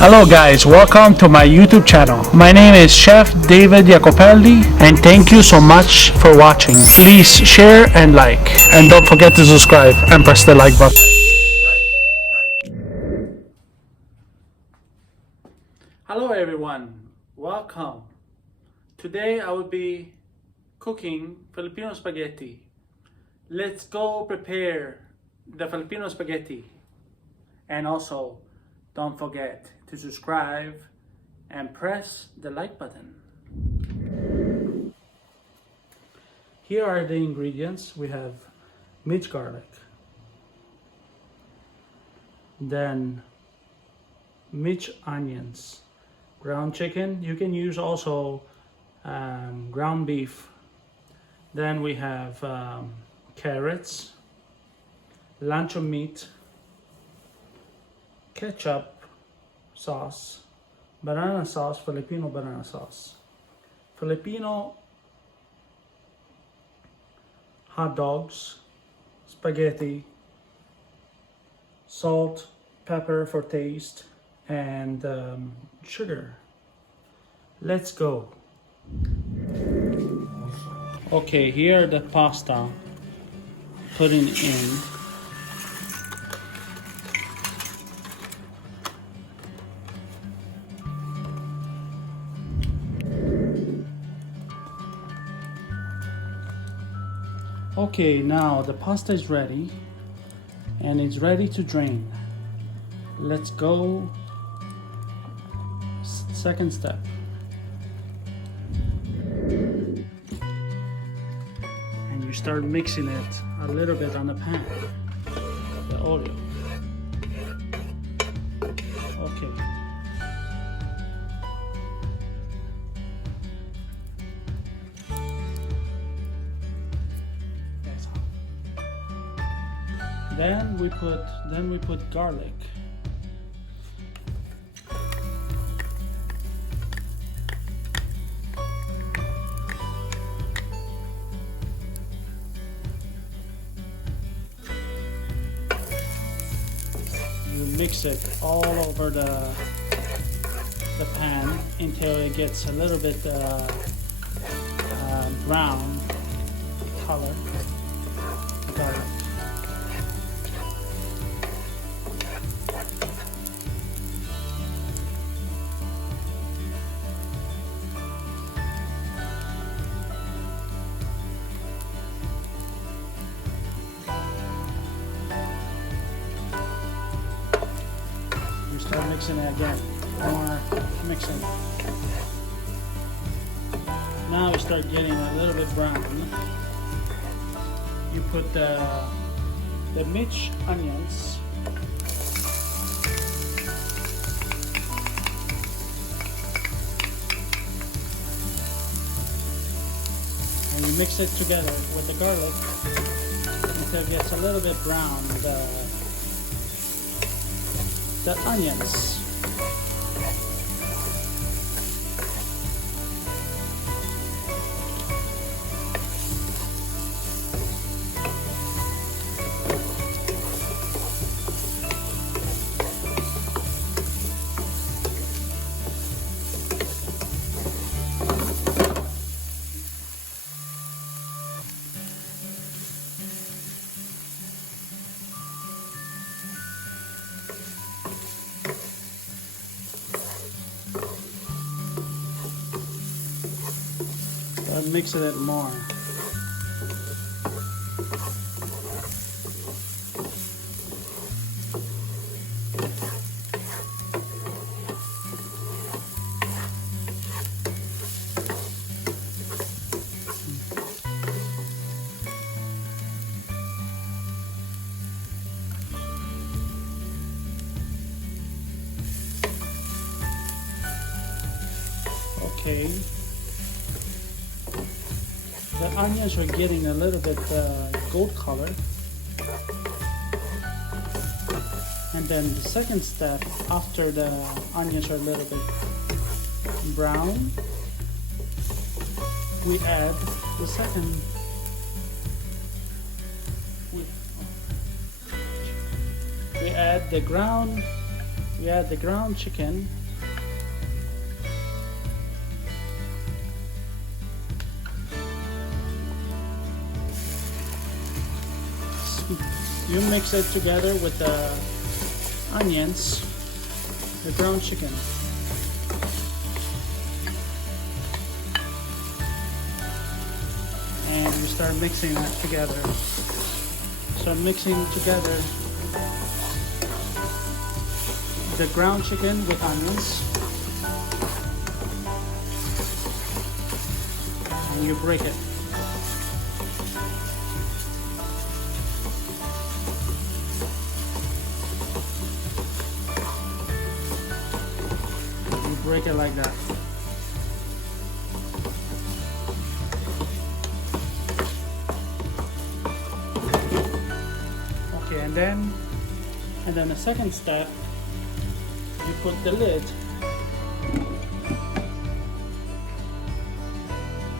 Hello guys, welcome to my YouTube channel. My name is Chef David Iacopelli and thank you so much for watching. Please share and like, and don't forget to subscribe and press the like button. Hello everyone, welcome. Today I will be cooking Filipino spaghetti. Let's go prepare the Filipino spaghetti. And also, don't forget to subscribe and press the like button. Here are the ingredients. We have minced garlic, then minced onions, ground chicken. You can use also ground beef. Then we have carrots, luncheon meat, ketchup sauce, banana sauce, Filipino banana sauce, Filipino hot dogs, spaghetti, salt, pepper for taste, and sugar. Let's go. Okay, here the pasta, putting in. Okay, now the pasta is ready and it's ready to drain. Let's go. Second step. And you start mixing it a little bit on the pan, the oil. Okay. Then we put garlic. You mix it all over the pan until it gets a little bit brown color. Garlic. Start mixing it again. More mixing. Now we start getting a little bit brown. You put the minced onions. And you mix it together with the garlic until it gets a little bit brown. The onions. Mix it more. Okay. The onions are getting a little bit gold color. And then the second step, after the onions are a little bit brown, we add the second. We add the ground we add the ground chicken. You mix it together with the onions, the ground chicken. And you start mixing that together. Start mixing together the ground chicken with onions. And you break it. Break it like that. Okay, and then the second step, you put the lid.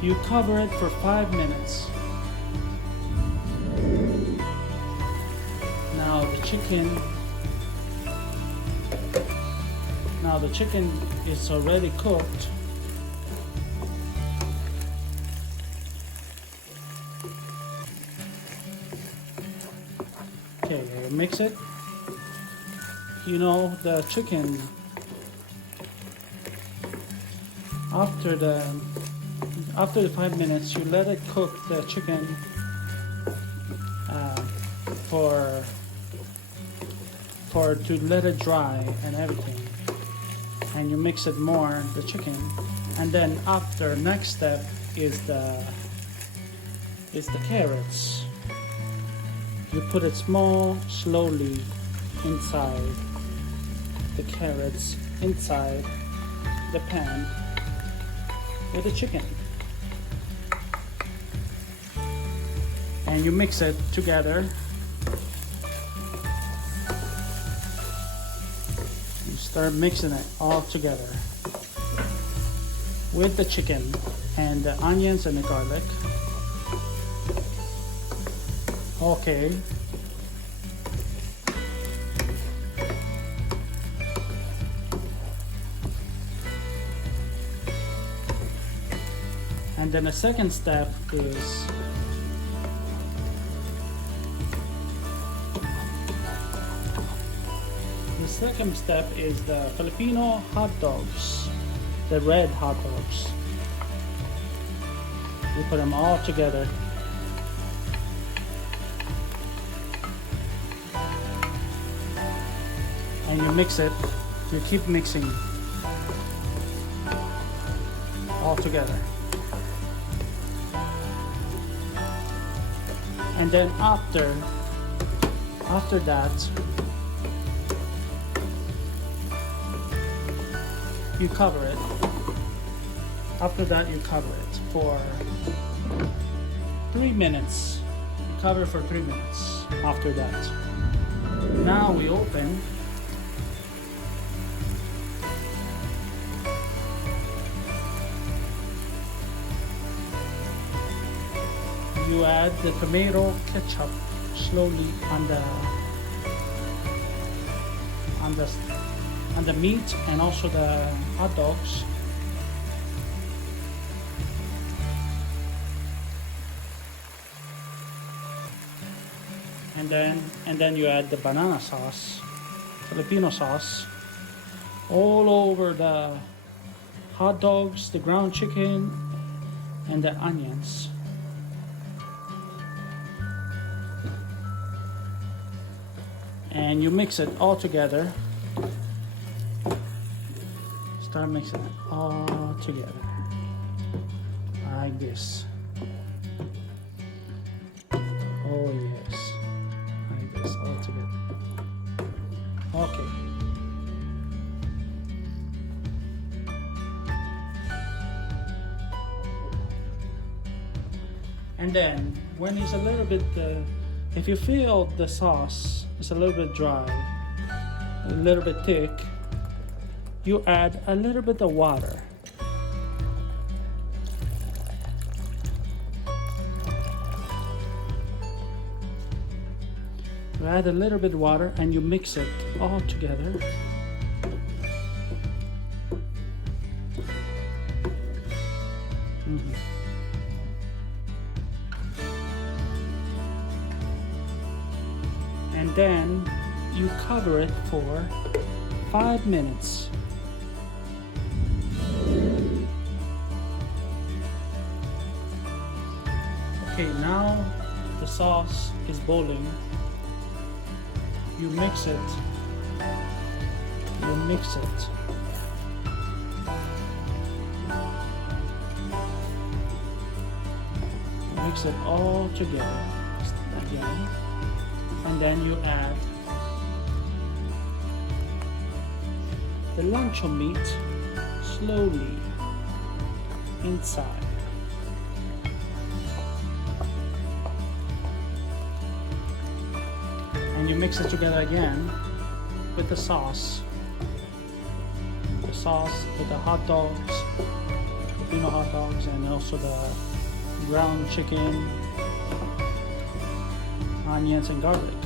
You cover it for 5 minutes. Now the chicken is already cooked. Okay, mix it. You know, the chicken, after the 5 minutes, you let it cook the chicken to let it dry and everything. And you mix it more, the chicken, and then after, next step is the carrots. You put it slowly inside the carrots, inside the pan with the chicken, and you mix it together. Start mixing it all together with the chicken and the onions and the garlic. Okay. And then the second step is the Filipino hot dogs, the red hot dogs. You put them all together. And you mix it. You keep mixing all together. And then after that, you cover it. After that, you cover it for 3 minutes. You cover for 3 minutes after that. Now we open. You add the tomato ketchup slowly on the meat and also the hot dogs. And then you add the banana sauce, Filipino sauce, all over the hot dogs, the ground chicken, and the onions. And you mix it all together. Start mixing it all together like this. Oh yes, like this, all together. Okay. And then when it's a little bit, if you feel the sauce is a little bit dry, a little bit thick, you add a little bit of water. You add a little bit of water and you mix it all together. then you cover it for 5 minutes. Okay, now the sauce is boiling. You mix it. You mix it. Mix it all together again, and then you add the luncheon meat slowly inside. And you mix it together again with the sauce. The sauce with the hot dogs, Filipino hot dogs, and also the ground chicken, onions, and garlic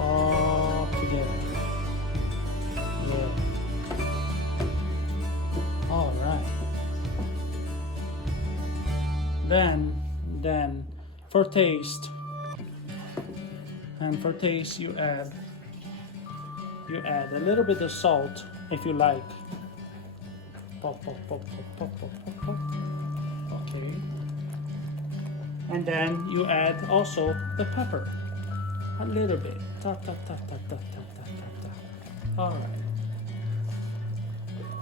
all together. Yeah. All right. Then for taste, you add a little bit of salt if you like. Pop, pop, pop, pop, pop, pop, pop, pop. Okay. And then you add also the pepper. A little bit. Ta ta ta ta ta ta ta ta ta. Alright.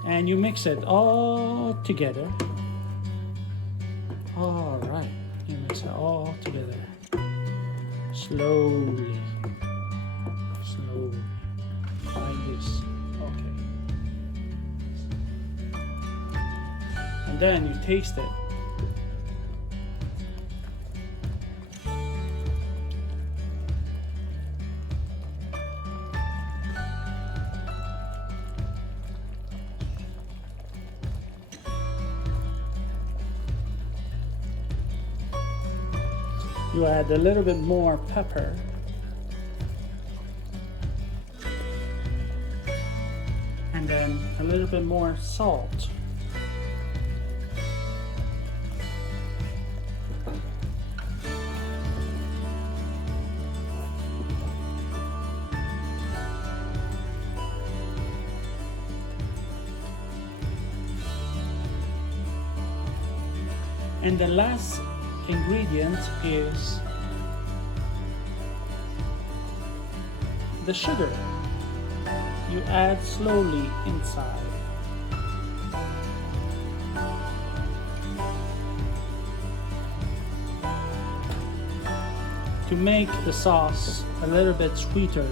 And you mix it all together. Alright. You mix it all together. Slowly. Slowly. Like this. Okay. And then you taste it. You add a little bit more pepper. And then a little bit more salt. And the last ingredient is the sugar. You add slowly inside. To make the sauce a little bit sweeter.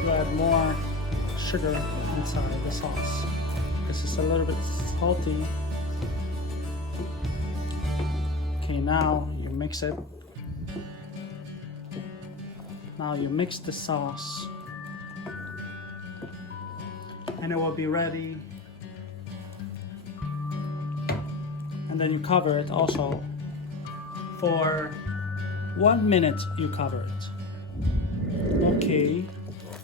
You add more sugar inside the sauce. This is a little bit salty. Okay, now you mix it. Now you mix the sauce, and it will be ready. And then you cover it also for 1 minute. You cover it. Okay.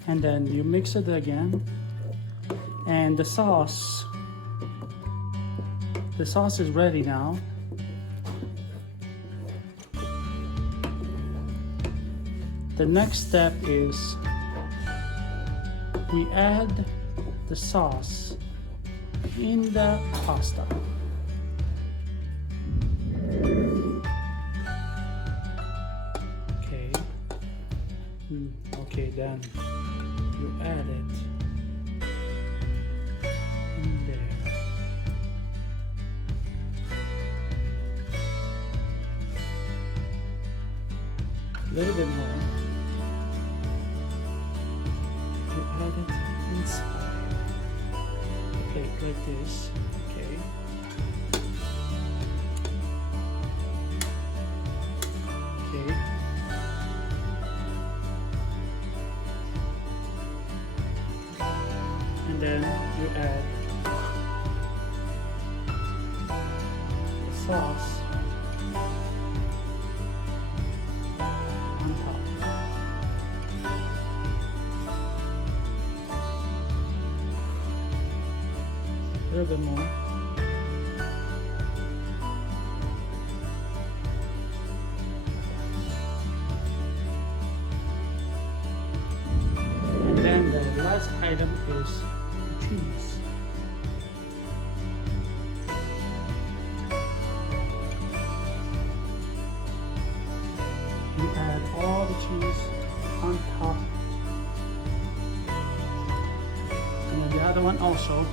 And then you mix it again, and the sauce is ready now. The next step is we add the sauce in the pasta. Okay. Okay, then you add it in there. A little bit more. You add it inside. Okay, like this. Okay. Okay. and then you add the sauce on top. A little bit more. And then the last item is cheese. You add all the cheese on top. And then the other one also.